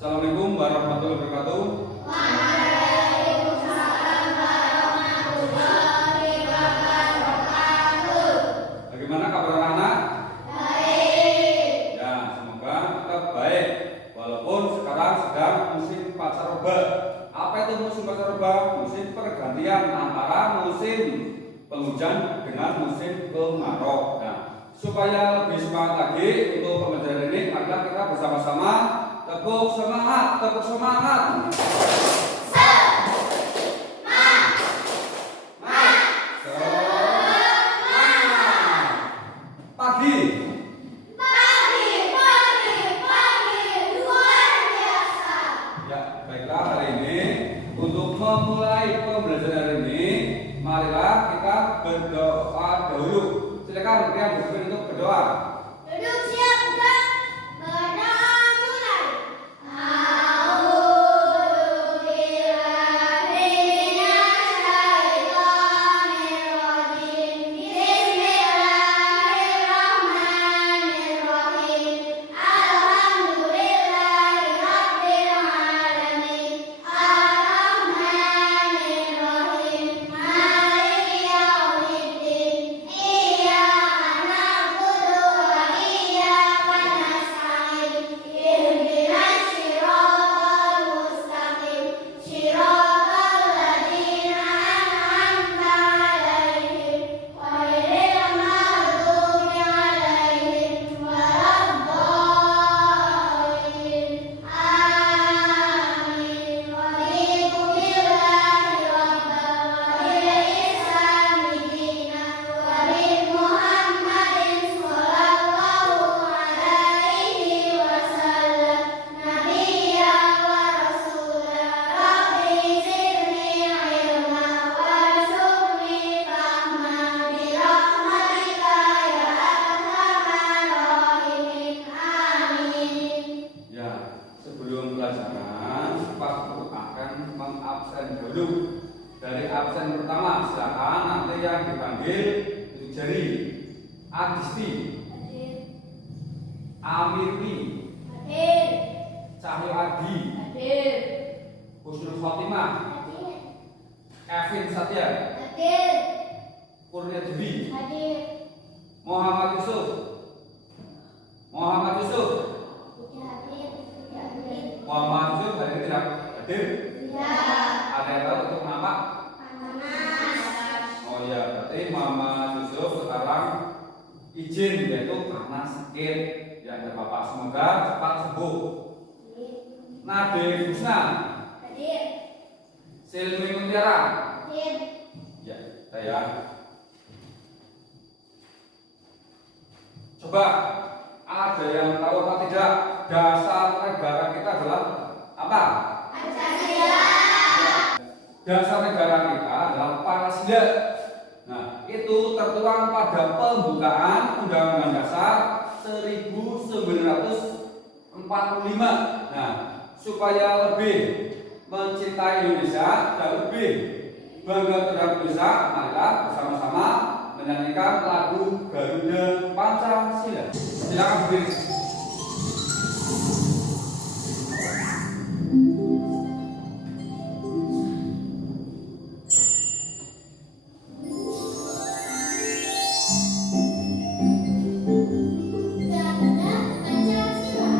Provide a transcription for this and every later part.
Assalamualaikum warahmatullahi wabarakatuh. Waalaikumsalam warahmatullahi wabarakatuh. Bagaimana kabar anak-anak? Baik. Ya, semoga tetap baik. Walaupun sekarang sedang musim pancaroba. Apa itu musim pancaroba? Musim pergantian antara musim penghujan dengan musim kemarau. Nah, supaya lebih semangat lagi untuk pembelajaran ini, maka kita bersama-sama tepuk semangat, tepuk semangat. Pagi. Luar biasa. Ya, baiklah, hari ini untuk memulai pembelajaran hari ini, marilah kita berdoa dahulu. Silakan yang bersedia untuk berdoa. Duduk siap, gerak. Berdoa mulai. A'udzubillahi minasyaitonirrajim. Bismillahirrahmanirrahim. Alhamdulillahirabbil alamin. Arrahmanirrahim. Maliki yaumiddin. Iyyaka na'budu wa iyyaka nasta'in. Ihdinas siratal mustaqim. Siratal ladzina an'amta 'alaihim ghairil maghdubi 'alaihim waladdallin. Amin. Raditu billahi rabban wa bil islami dinan wa bi Muhammadin sallallahu alaihi wasallam nabiyyan wa rasulan. Rabbi zidni ilma warzuqni fahman bi rahmatika ya arhamar rahimin. Amin. Ya, sebelum pelajaran, Pak Guru akan mengabsen dulu. Dari absen pertama, silakan nanti yang dipanggil tujuh jari. Adisti, Hadir. Amirwi, Hadir. Cahyo Adi, Hadir. Husnul Khotimah, Hadir. Kevin Satya, Hadir. Kurnia Dewi, Hadir. Muhammad Yusuf, Muhammad Yusuf, Tidak hadir. Tidak hadir. Muhammad Yusuf hari ini tidak hadir. Tidak. Ada yang tahu untuk nama? Panas. Oh ya, berarti Muhammad Yusuf sekarang izin, yaitu karena sakit. Ya, ada Bapak, semoga cepat sembuh. Nade Husna, Hadir. Silmi Mutiara. Hadir. Ya, saya. Coba ada yang tahu apa tidak? Dasar negara kita adalah apa? Pancasila. Dasar negara kita adalah Pancasila. Nah, itu tertuang pada pembukaan Undang-Undang Dasar 1945. Nah, supaya lebih mencintai Indonesia dan lebih bangga terhadap Indonesia, marilah bersama-sama menyanyikan lagu Garuda Pancasila. Silakan berdiri. Garuda Pancasila.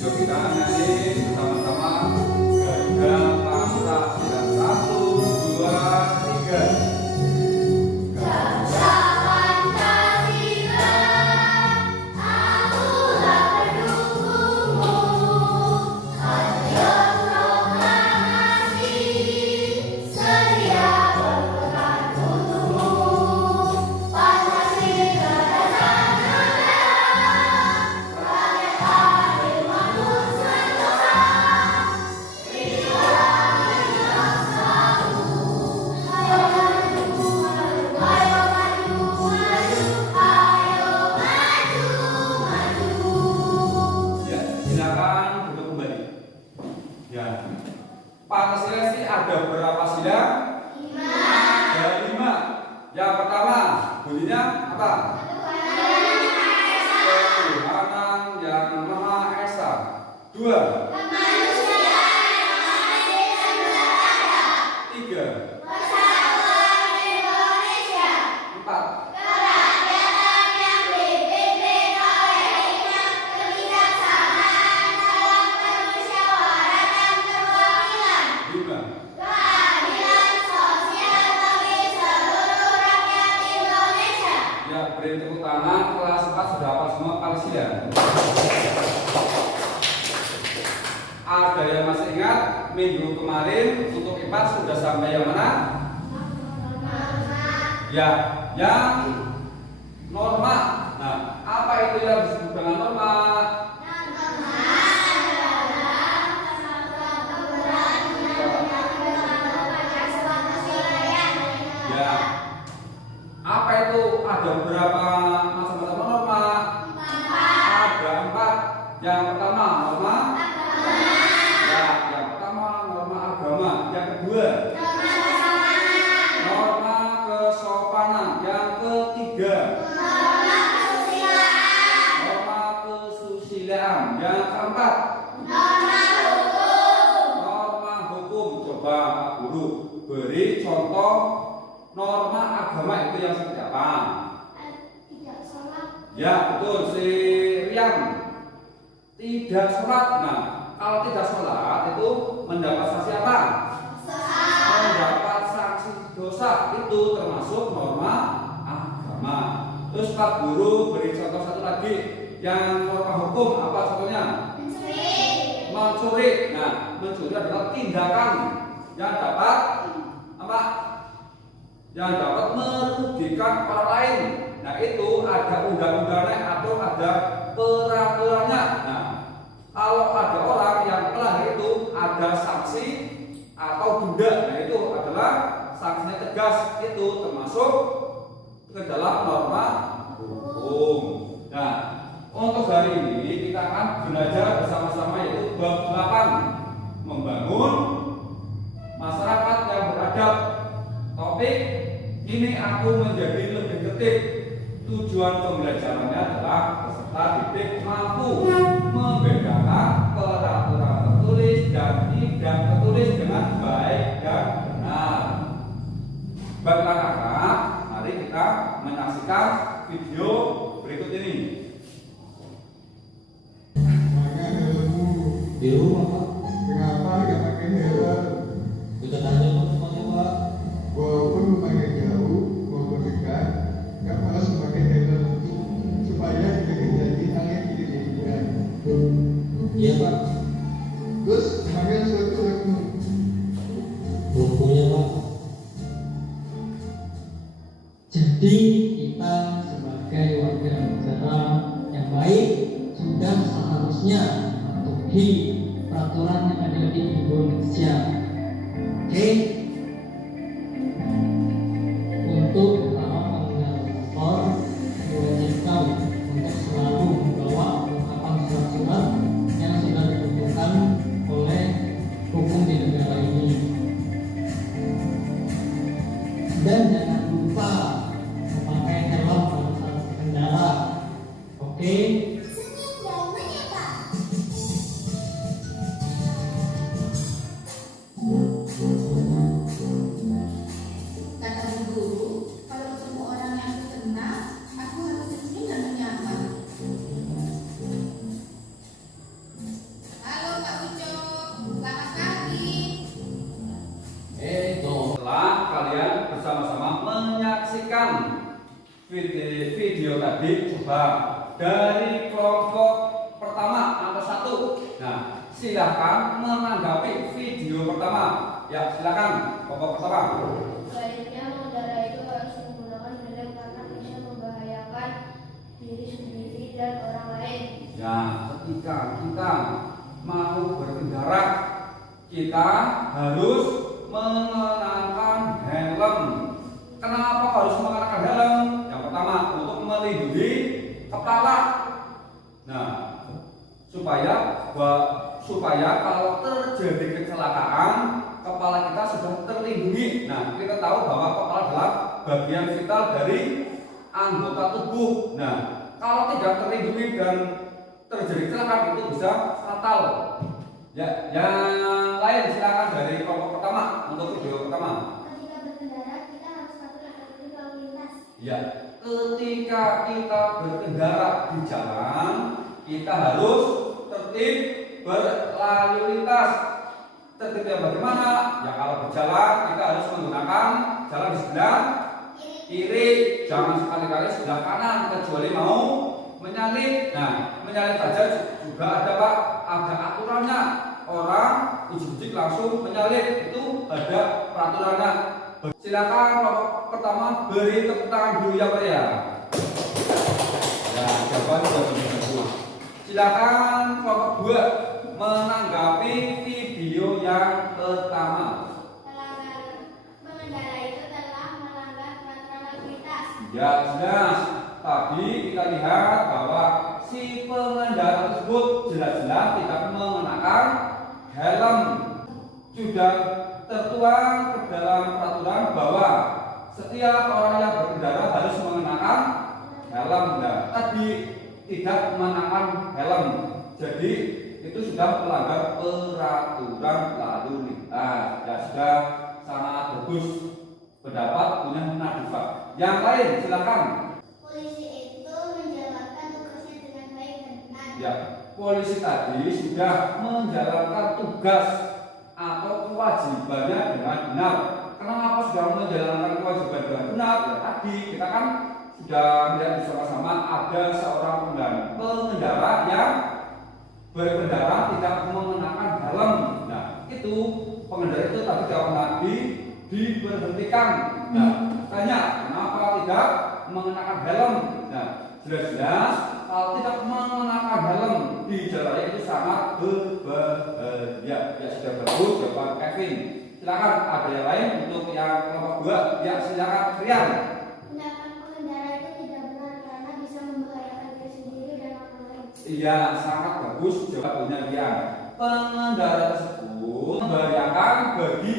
Yuk kita nyanyi bersama-sama Garuda Pancasila. 1, 2, 3. Garuda kasih ya. Ada yang masih ingat minggu kemarin untuk IPA sudah sampai yang mana? Ya, yang norma. Nah, apa itu yang disebut dengan norma? Ya. Apa itu? Ada berapa macam-macam norma? Ada 4. Yang pertama norma. Ya, yang pertama norma agama. Yang kedua norma kesopanan. Yang ketiga norma kesusilaan. Yang keempat norma hukum. Coba Pak Guru beri contoh norma agama itu yang seperti apa? Tidak sholat. Ya betul, si Rian tidak sholat. Nah, kalau tidak sholat itu mendapat sanksi apa? Mendapat sanksi dosa. Itu termasuk norma agama. Terus Pak Guru beri contoh satu lagi, yang norma hukum. Apa contohnya? Mencuri. Nah, mencuri adalah tindakan yang dapat apa? Yang dapat merugikan orang lain. Nah, itu ada undang-undangnya atau ada peraturannya. Nah, kalau ada orang yang melanggar itu ada sanksi atau denda. Nah, itu adalah sanksinya tegas. Itu termasuk ke dalam norma hukum. Nah, untuk hari ini kita akan belajar bersama-sama yaitu bab 8, membangun masyarakat yang beradab. Topik ini aku menjadi lebih tertib. Tujuan pembelajarannya adalah peserta didik mampu membedakan peraturan tertulis dan tidak tertulis dengan baik dan benar. Baik kakak, mari kita menyaksikan video berikut ini. Makanya helmmu Di rumah Pak, kenapa nggak pakai helm? kita tanya Pak semuanya Pak. Walaupun rumahnya jauh maupun dekat, nggak harus pakai helm supaya tidak terjadi hal yang tidak diinginkan. Iya Pak, Terus panggil suatu lagu. bukunya Pak. Jadi kita sebagai warga negara yang baik sudah seharusnya mematuhi peraturan yang ada di Indonesia. Oke? Untuk para pengguna motor diwajibkan untuk selalu membawa kelengkapan surat-surat yang sudah ditentukan oleh hukum di negara ini. Dan jangan lupa memakai helm pada saat berkendara. Oke? Senyum jawabannya, Pak. Kata bu guru, kalau ketemu orang yang aku kenal, aku harus senyum dan menyapa. Halo Pak Ucok, selamat pagi. Setelah kalian bersama-sama menyaksikan video tadi, coba dari kelompok pertama atau 1. Nah, silahkan menanggapi video pertama. Ya, silakan kelompok pertama. Baiknya mengendara itu harus menggunakan helm karena bisa membahayakan diri sendiri dan orang lain. Ya, ketika kita mau berkendara, kita harus mengenakan helm. Kenapa harus mengenakan helm? Yang pertama, untuk melindungi kepala. Nah, supaya kalau terjadi kecelakaan, kepala kita sudah terlindungi. Nah, kita tahu bahwa kepala adalah bagian vital dari anggota tubuh. Nah, kalau tidak terlindungi dan terjadi kecelakaan itu bisa fatal. Ya, yang lain silakan dari kelompok pertama untuk video pertama. Ketika berkendara, kita harus patuh tertib lalu lintas. Ya, ketika kita berkendara di jalan, kita harus tertib berlalu lintas. Tertibnya bagaimana? Ya, kalau berjalan kita harus menggunakan jalan di sebelah kiri, jangan sekali-kali sebelah kanan kecuali mau menyalip. Nah, menyalip saja juga ada Pak, ada aturannya. Orang ujuk-ujuk langsung menyalip itu ada peraturannya. Silakan kelompok pertama beri tepuk tangan dulu ya Pak ya. Ya, jawaban sudah benar semua. Silakan kelompok 2 menanggapi video yang pertama. Pengendara itu telah melanggar peraturan lalu lintas. Ya, jelas. Tadi kita lihat bahwa si pengendara tersebut jelas-jelas tidak mengenakan helm. Sudah tertuang ke dalam peraturan bahwa setiap orang yang berkendara harus mengenakan helm. Nah, tadi tidak mengenakan helm, jadi itu sudah melanggar peraturan lalu lintas. Ya, sudah sangat bagus pendapat punya Nadifa. Yang lain silakan. Polisi itu menjalankan tugasnya dengan baik dan benar. Ya, polisi tadi sudah menjalankan tugas atau kewajibannya dengan benar. Kenapa sudah menjalankan kewajiban dengan benar? Ya, tadi kita kan sudah melihat bersama-sama ada seorang pengendara yang berkendara tidak mengenakan helm. Nah, itu pengendara itu tadi tidak diberhentikan. Nah, tanya kenapa tidak mengenakan helm? Nah, jelas-jelas kalau tidak mengenakan helm di jalan raya itu sangat berbahaya. Ya, sudah bagus jawaban Kevin. Silakan ada yang lain untuk yang kelompok 2. Ya, silakan Rian. Tindakan pengendara itu tidak benar karena bisa membahayakan diri sendiri dan orang lain. Iya, sangat bagus jawabannya Rian. Pengendara tersebut membahayakan bagi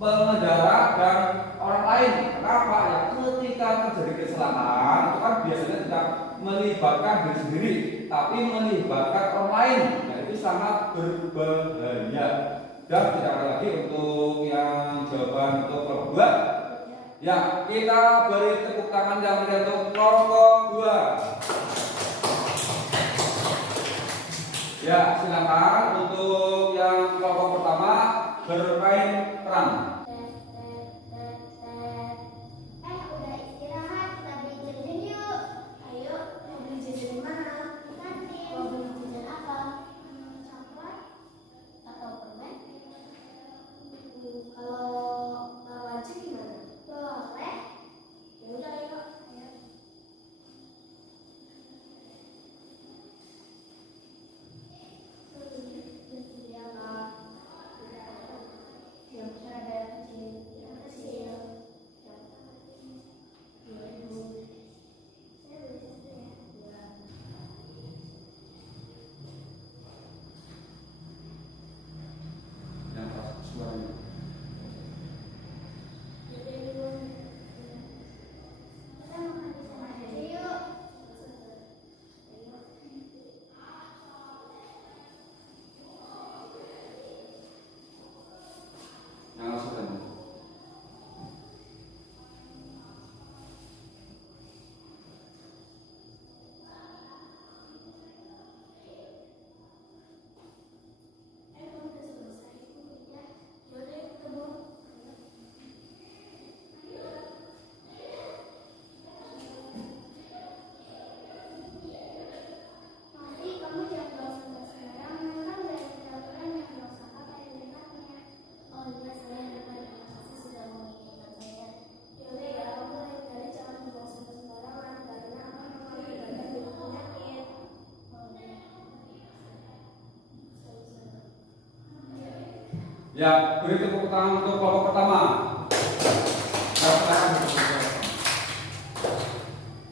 pengendara dan orang lain. Kenapa? Ya, ketika terjadi kecelakaan itu kan biasanya tidak melibatkan diri sendiri, tapi melibatkan orang lain. Nah, itu sangat berbahaya. Dan tidak ada lagi untuk yang jawaban untuk kelompok 2. Ya, kita beri tepuk tangan yang meriah untuk kelompok 2. Ya, silakan untuk yang kelompok pertama bermain peran. Udah istirahat, kita beli jajan yuk. Ayo, mau beli jajan di mana? Di kantin. Mau beli jajan apa? Coklat atau permen? Kalau wajib gimana? Boleh. Ya udah, yuk. Yang pas suaranya. Yang langsung tanya. Ya, beri tepuk tangan untuk kelompok pertama.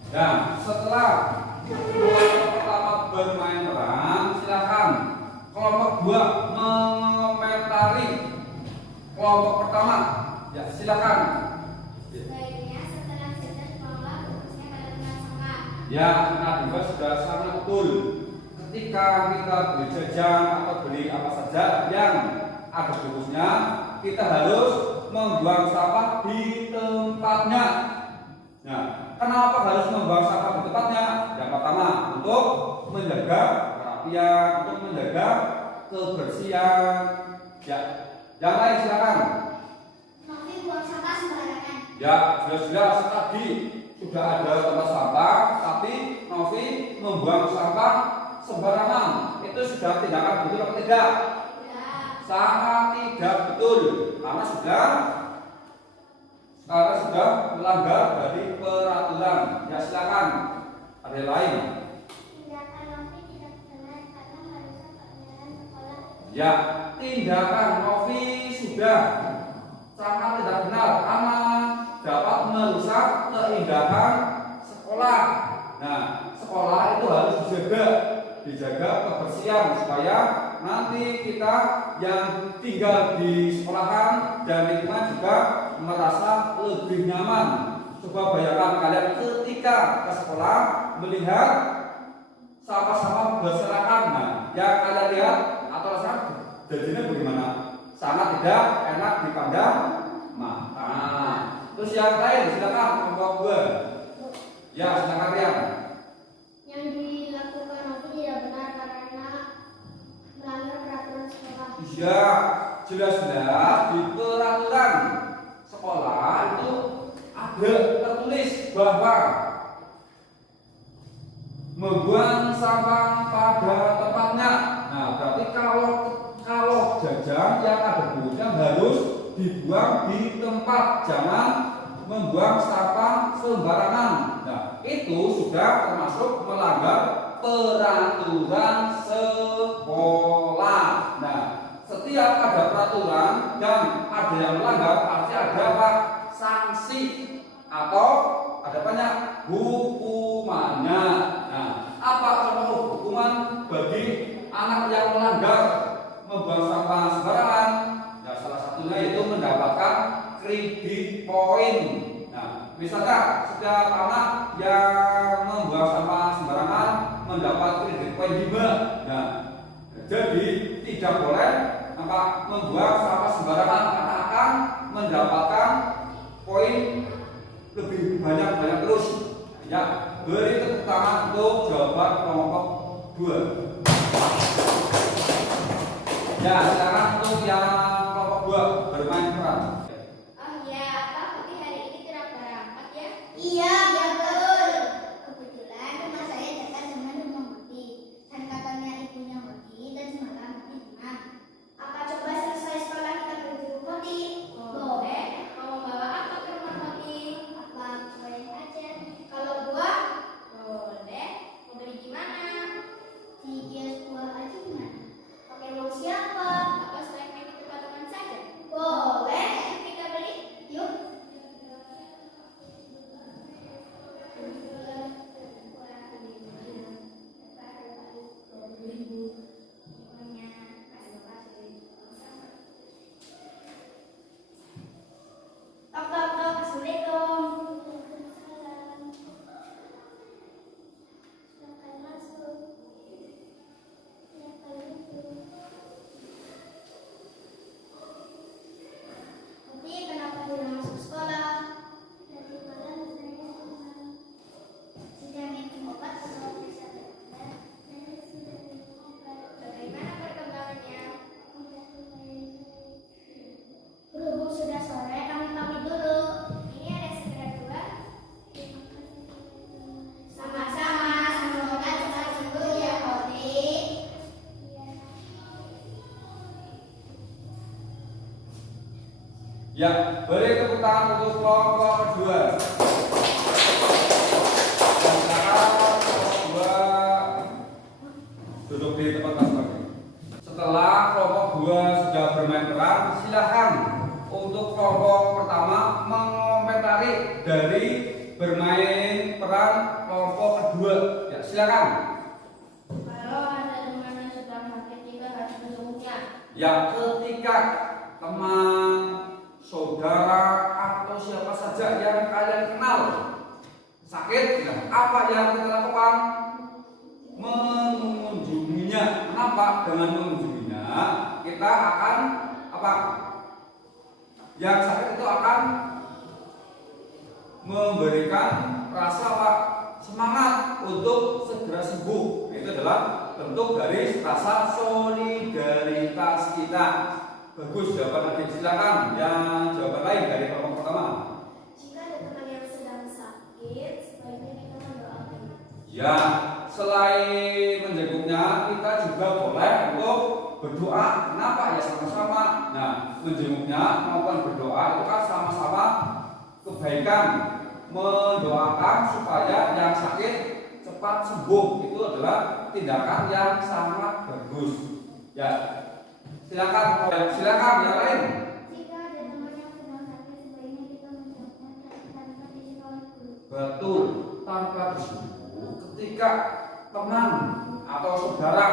Dan setelah kelompok pertama bermain peran, silakan kelompok 2 mengomentari kelompok pertama. Ya, silakan. Sebaiknya setelah jajan tolonglah fokusnya pada pelaksana. Ya, Nadifa sudah sangat betul. Ketika kita beli jajan atau beli apa saja yang ada fokusnya, kita harus membuang sampah di tempatnya. Nah, kenapa harus membuang sampah di tempatnya? Yang pertama, untuk menjaga kerapian, untuk menjaga kebersihan. Ya, yang lain silakan. Maksudnya buang sampah sembarangan. Ya, jelas-jelas tadi sudah ada tempat sampah, tapi Novi membuang sampah sembarangan. Itu sudah tindakan betul atau tidak? Sangat tidak betul, karena sudah melanggar dari peraturan. Ya silakan, ada yang lain. Tindakan Novi tidak benar karena merusak perjalanan sekolah. Ya, tindakan Novi sudah sangat tidak benar karena dapat merusak keindahan sekolah. Nah, sekolah itu harus dijaga kebersihan supaya nanti kita yang tinggal di sekolahan dan lingkungan juga merasa lebih nyaman. Coba bayangkan kalian ketika ke sekolah melihat sampah-sampah berserakan. Nah, yang kalian lihat atau rasakan jadinya bagaimana? Sangat tidak enak dipandang mata. Terus yang lain silakan kelompok 2. Ya, silakan Rian. Yang dilakukan Novi tidak benar karena melanggar peraturan sekolah. Ya, jelas-jelas di peraturan sekolah itu ada tertulis bahwa membuang sampah pada tempatnya. Nah, berarti kalau jajan yang ada bukunya harus dibuang di tempat, jangan membuang sampah sembarangan. Nah, itu sudah termasuk melanggar peraturan sekolah. Nah, setiap ada peraturan dan ada yang melanggar pasti ada apa? Sanksi atau ada banyak hukumannya. Nah, apa contoh hukuman bagi anak yang melanggar membuang sampah sembarangan? Ya, salah satunya itu mendapatkan kredit poin. Nah, misalnya setiap anak yang membuang sampah sembarangan mendapat kredit poin 5. Nah, jadi tidak boleh membuang sampah sembarangan karena akan mendapatkan poin lebih banyak terus. Ya, beri tepuk tangan untuk jawaban kelompok 2. Ya, sekarang untuk yang kelompok 2 bermain peran. Oh iya, apa Putih hari ini tidak berangkat ya? Iya, betul. Kebetulan rumah saya dekat dengan rumah Putih. Dan katanya ibunya Putih dan semalam Putih bilang, apa coba selesai sekolah kita pergi ke Putih? Boleh. Mau bawa apa ke rumah Putih? Apa boleh aja. Kalau buah? Boleh. Mau beli di mana? Di kios buah aja gimana? Pakai uang siapa? Apa selain main di tempat teman saja? Boleh. Kita beli. Yuk. Tok, tok, tok. Assalamualaikum. Silakan masuk. Nanti kenapa tidak masuk sekolah? Tadi malam saya sudah minum obat kalau bisa benar. Saya sudah minum obat. Bagaimana perkembangannya? Berhubung sudah sore, kami pamit dulu. Ini ada segera dua. Sama-sama. Semoga cepat sembuh ya, Putih. Ya, beri tepuk tangan untuk kelompok 2. Dan sekarang kelompok 2 duduk di tempat masing-masing. Setelah kelompok 2 sudah bermain peran, silakan untuk kelompok pertama mengomentari dari bermain peran kelompok kedua. Ya, silakan. Kalau ada teman yang sedang sakit juga harus menjenguknya. Ya, ketika teman, saudara atau siapa saja yang kalian kenal sakit, nah, apa yang kita lakukan? Mengunjunginya. Kenapa? Dengan mengunjunginya kita akan apa? Yang sakit itu akan memberikan rasa apa? Semangat untuk segera sembuh. Itu adalah bentuk dari rasa solidaritas kita. Bagus jawaban adik, silakan yang jawaban lain dari kelompok pertama. Jika ada teman yang sedang sakit, Ya, selain menjenguknya, kita juga boleh untuk berdoa. Kenapa? Ya sama-sama. Nah, menjenguknya maupun berdoa itu kan sama-sama kebaikan. Mendoakan supaya yang sakit cepat sembuh itu adalah tindakan yang sangat bagus. Ya, silakan yang lain. Jika ada teman yang sedang sakit, sebaiknya kita menjawabnya tanpa izin oleh guru. Betul, tanpa disuruh. Ketika teman atau saudara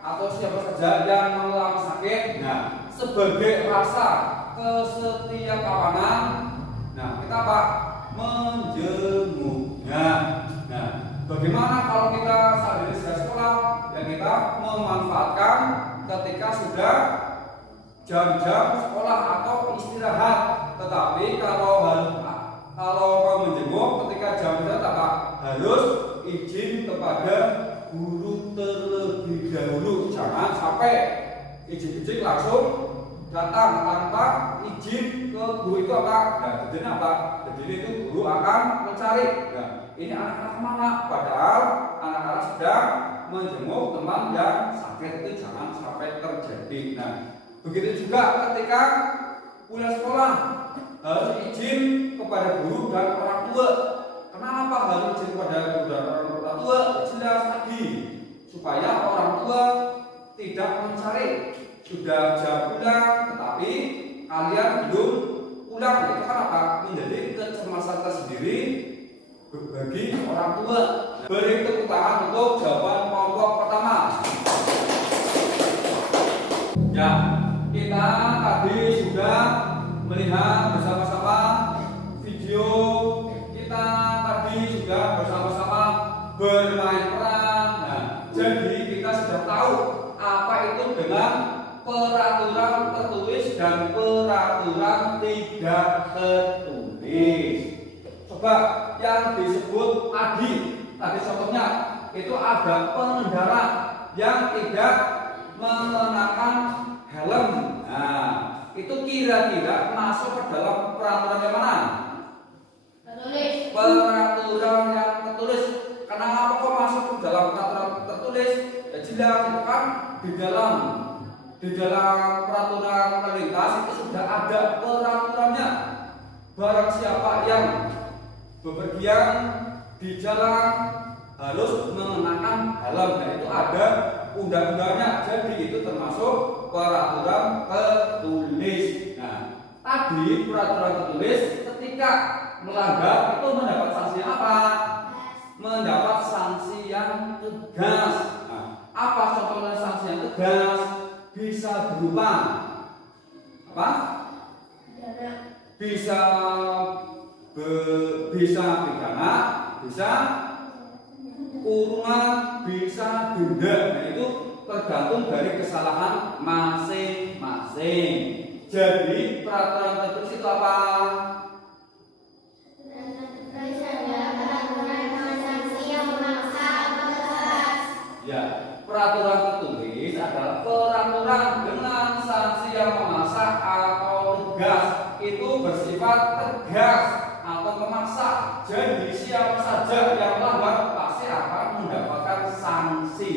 atau siapa saja yang mengalami sakit, nah sebagai rasa kesetiakawanan, nah kita apa? Menjenguknya. Nah, bagaimana kalau kita saat ini sudah sekolah dan kita memanfaatkan ketika sudah jam-jam sekolah atau istirahat. Tetapi kalau mau menjenguk ketika jam istirahat harus izin kepada guru terlebih dahulu. Jangan sampai izin langsung datang tanpa izin ke guru itu apa? Nah, jadinya apa? Jadi itu guru akan mencari. Nah, ini anak-anak mana? Padahal anak-anak sedang menjenguk teman yang sakit, itu jangan sampai terjadi. Nah, begitu juga ketika pulang sekolah harus izin kepada guru dan orang tua. Kenapa harus izin kepada guru dan orang tua? Jelas tadi supaya orang tua tidak mencari sudah jam pulang tetapi kalian belum pulang. Itu kan apa? Menjadi kecemasan tersendiri bagi orang tua. Beri tepuk tangan untuk jawaban kelompok pertama. Ya, kita tadi sudah melihat bersama-sama video. Kita tadi sudah bersama-sama bermain peran. Nah, jadi kita sudah tahu apa itu dengan peraturan tertulis dan peraturan tidak tertulis. Coba yang disebut tadi contohnya itu ada pengendara yang tidak mengenakan helm. Nah, itu kira-kira masuk ke dalam peraturan yang mana? Tertulis. Peraturan yang tertulis. Kenapa kok masuk ke dalam peraturan tertulis? Ya jelas itu kan di dalam peraturan lalu lintas itu sudah ada peraturannya. Barang siapa yang bepergian di jalan harus mengenakan helm. Nah, itu ada undang-undangnya. Jadi itu termasuk peraturan tertulis. Nah, tadi peraturan tertulis ketika melanggar itu mendapat sanksi apa? Mendapat sanksi yang tegas. Nah, apa contohnya sanksi yang tegas? Bisa berupa apa? Bisa pidana, bisa kurungan, bisa denda. Nah, itu tergantung dari kesalahan masing-masing. Jadi peraturan tertulis itu apa? Ya, peraturan tertulis adalah peraturan dengan sanksi yang memaksa atau tegas. Itu bersifat tegas atau memaksa. Jadi siapa saja yang melanggar pasti akan mendapatkan sanksi.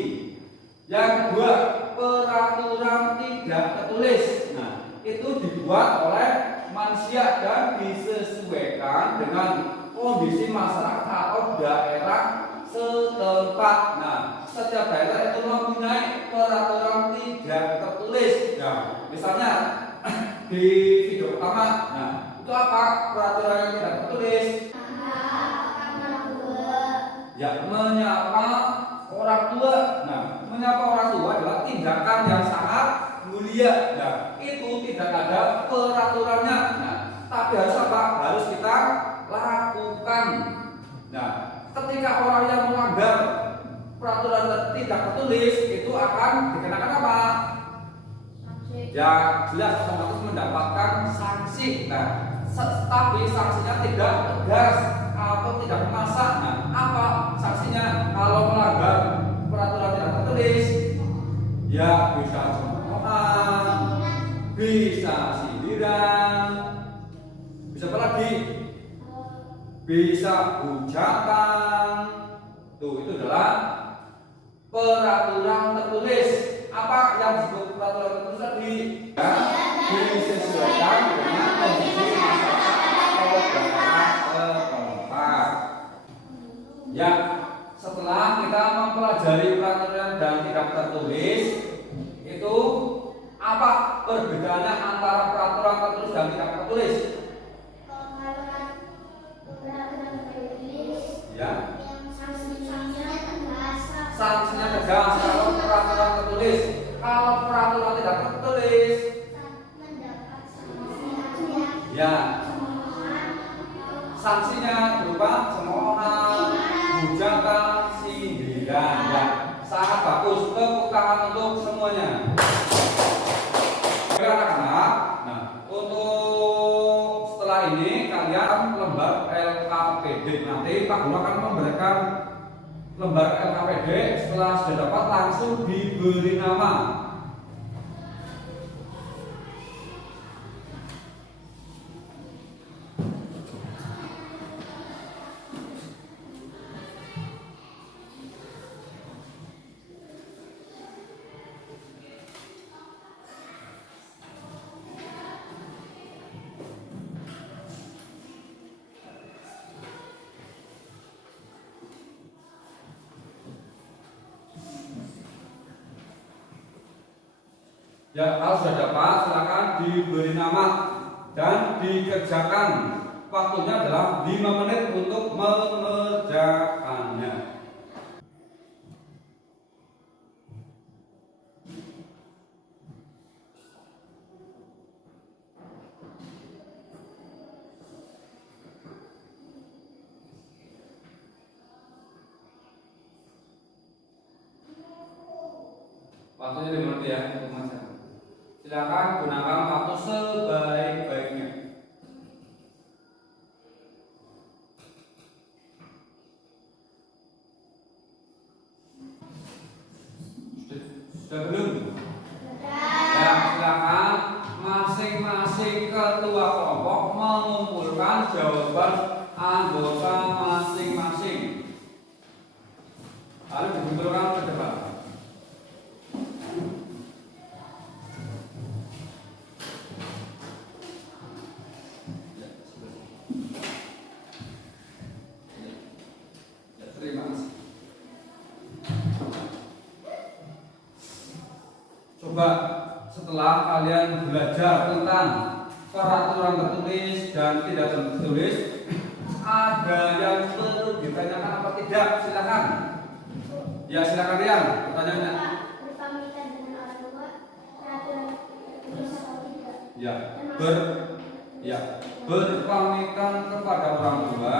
Yang kedua, peraturan tidak tertulis. Nah, itu dibuat oleh manusia dan disesuaikan dengan kondisi masyarakat atau daerah setempat. Nah, setiap daerah itu mempunyai peraturan tidak tertulis. Nah, misalnya di video pertama, nah itu apa peraturan yang tidak tertulis? Ya, menyapa orang tua. Nah, menyapa orang tua adalah tindakan yang sangat mulia. Nah, itu tidak ada peraturannya. Nah, tapi harus apa? Harus kita lakukan. Nah, ketika orang yang melanggar peraturan tidak tertulis itu akan dikenakan apa? Ya, jelas otomatis mendapatkan sanksi. Nah, tapi sanksinya tidak tegas atau tidak memaksa. Nah, apa sanksinya kalau melanggar peraturan tidak tertulis? Ya, bisa cemoohan, bisa sindiran, bisa apa lagi? Bisa hujatan, Tuh, itu adalah peraturan tertulis. Apa yang disebut peraturan tertulis tadi? Ya, disesuaikan dengan kondisi masyarakat atau daerah setempat. Ya, setelah kita mempelajari peraturan dan tidak tertulis, itu apa perbedaannya antara peraturan tertulis dan tidak tertulis? Ya. Sanksinya tegas kalau peraturan tertulis. Kalau peraturan tidak tertulis, ya, sanksinya berupa cemoohan, hujatan, sindiran. Ya, sangat bagus. Tepuk tangan untuk semuanya. Anak-anak, nah untuk setelah ini kalian lembar LKPD. Nanti Pak Guru akan memberikan lembar LKPD. Setelah sudah dapat langsung diberi nama. Ya, kalau sudah dapat silakan diberi nama dan dikerjakan. Waktunya adalah 5 menit untuk mengerjakannya. Waktunya 5 menit ya untuk mengerjakan. Silakan gunakan waktu sebaik-baiknya. Sudah belum? Ya, silakan masing-masing ketua kelompok mengumpulkan jawaban anggota masing-masing. Lalu dikumpulkan ke depan. Coba setelah kalian belajar tentang peraturan tertulis dan tidak tertulis, ada yang perlu ditanyakan apa tidak? Silakan. Ya, silakan Rian, pertanyaannya. Berpamitan dengan orang tua, peraturan tertulis atau tidak? Ya, berpamitan kepada orang tua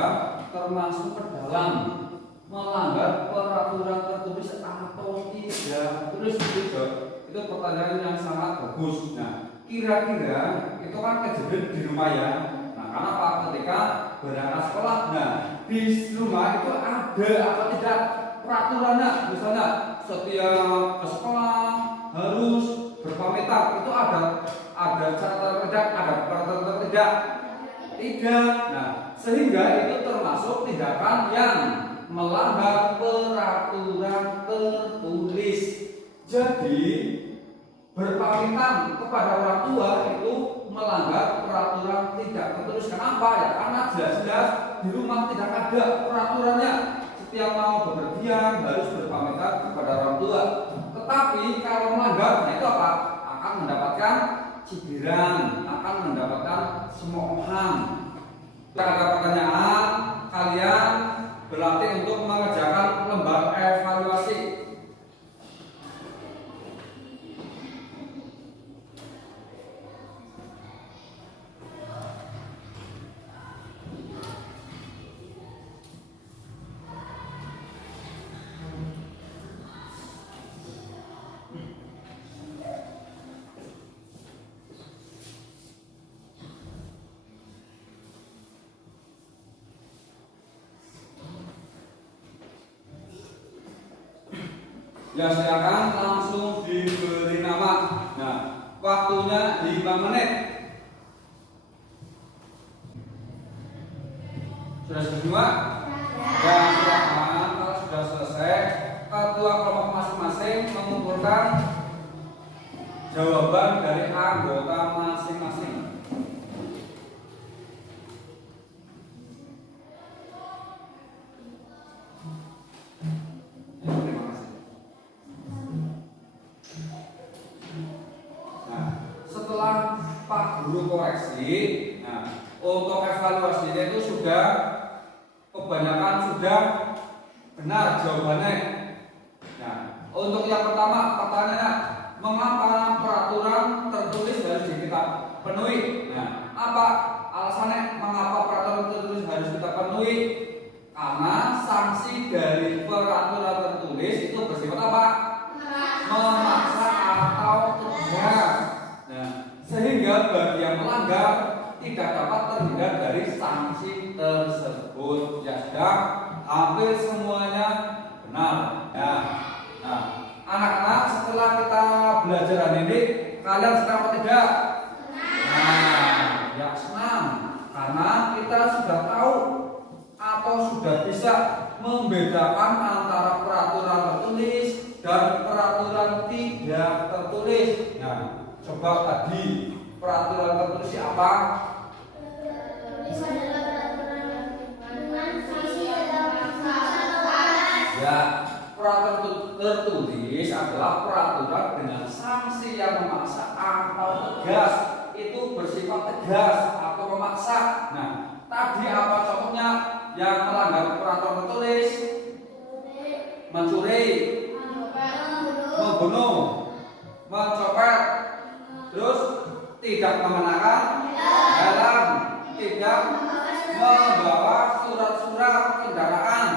termasuk ke dalam melanggar peraturan tertulis atau tidak? Terus itu pertanyaan yang sangat bagus. Nah, kira-kira itu kan kejadian di rumah ya. Nah, karena apa? Ketika berangkat sekolah, nah di rumah itu ada apa tidak peraturannya? Misalnya setiap ke sekolah harus berpamitan. Itu ada catatan tidak? Ada peraturan tidak? Tidak. Nah, sehingga itu termasuk tindakan yang melanggar peraturan tertulis. Jadi berpamitan kepada orang tua itu melanggar peraturan tidak tertulis. Kenapa ya? Karena jelas-jelas di rumah tidak ada peraturannya. Setiap mau bepergian harus berpamitan kepada orang tua. Tetapi kalau melanggar, nah itu apa? Akan mendapatkan cibiran, akan mendapatkan cemoohan. Jika ada pertanyaan, kalian berlatih untuk mengerjakan lembar evaluasi. Ya, silakan langsung diberi nama. Nah, waktunya 5 menit. Sudah semua? Ya, silakan. Kalau sudah mengumpulkan jawaban dari anggota masing-masing. Terima kasih. Nah, setelah Pak Guru koreksi, nah untuk evaluasinya itu sudah kebanyakan sudah benar jawabannya. Nah, untuk yang pertama pertanyaannya, mengapa peraturan tertulis harus kita penuhi? Nah, apa alasannya mengapa peraturan tertulis harus kita penuhi? Karena sanksi dari peraturan tertulis itu bersifat apa? Memaksa atau tegas. Nah, sehingga bagi yang melanggar tidak dapat terhindar dari sanksi tersebut. Ya sudah, hampir semuanya benar. Nah, anak-anak setelah kita belajar hari ini, kalian senang atau tidak? Nah, ya senang, karena kita sudah tahu atau sudah bisa membedakan antara peraturan tertulis dan peraturan tidak tertulis. Nah, coba tadi peraturan tertulis apa? Ya, peraturan tertulis adalah peraturan dengan sanksi yang memaksa atau tegas. Itu bersifat tegas atau memaksa. Nah, tadi apa contohnya yang melanggar peraturan tertulis? Mencuri, membunuh, mencopet, terus tidak mengenakan helm, tidak membawa surat-surat kendaraan,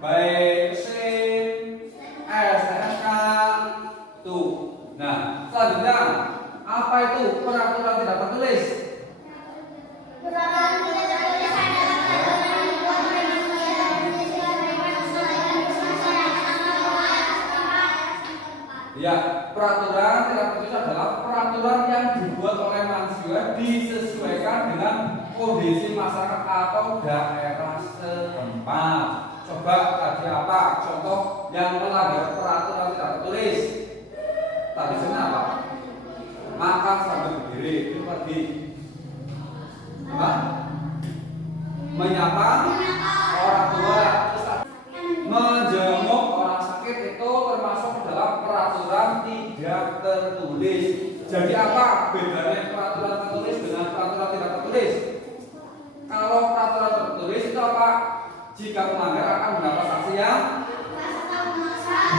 baik SIM, STNK, tuh. Nah, selanjutnya apa itu peraturan tidak tertulis? Peraturan tidak tertulis adalah peraturan yang dibuat oleh manusia dan disesuaikan dengan Ya, peraturan tidak tertulis adalah peraturan yang dibuat oleh manusia disesuaikan dengan kondisi masyarakat atau daerah setempat. Coba tadi apa contoh yang melanggar peraturan tidak tertulis? Tadi sebenarnya apa? Makan sambil berdiri, itu tadi. Apa? Menyapa orang tua, menjenguk orang sakit itu termasuk dalam peraturan tidak tertulis. Jadi apa bedanya peraturan tertulis dengan peraturan tidak tertulis? Kalau peraturan tertulis itu apa? Jika melanggar akan mendapat sanksi yang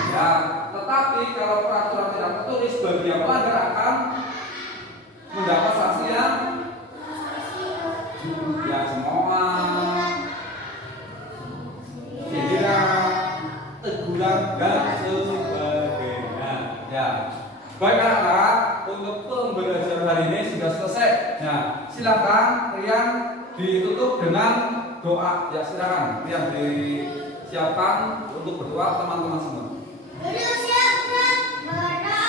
ya, tetapi kalau peraturan tidak tertulis bagi yang melanggar akan mendapat sanksi yang ya cemoohan, sindiran, teguran dan sebagainya. Ya, baik anak-anak, untuk pembelajaran hari ini sudah selesai. Nah, silakan Rian ditutup dengan doa. Ya, silakan Rian disiapkan untuk berdoa teman-teman semua. Duduk siap dan berdoa.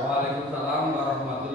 Waalaikumsalam warahmatullahi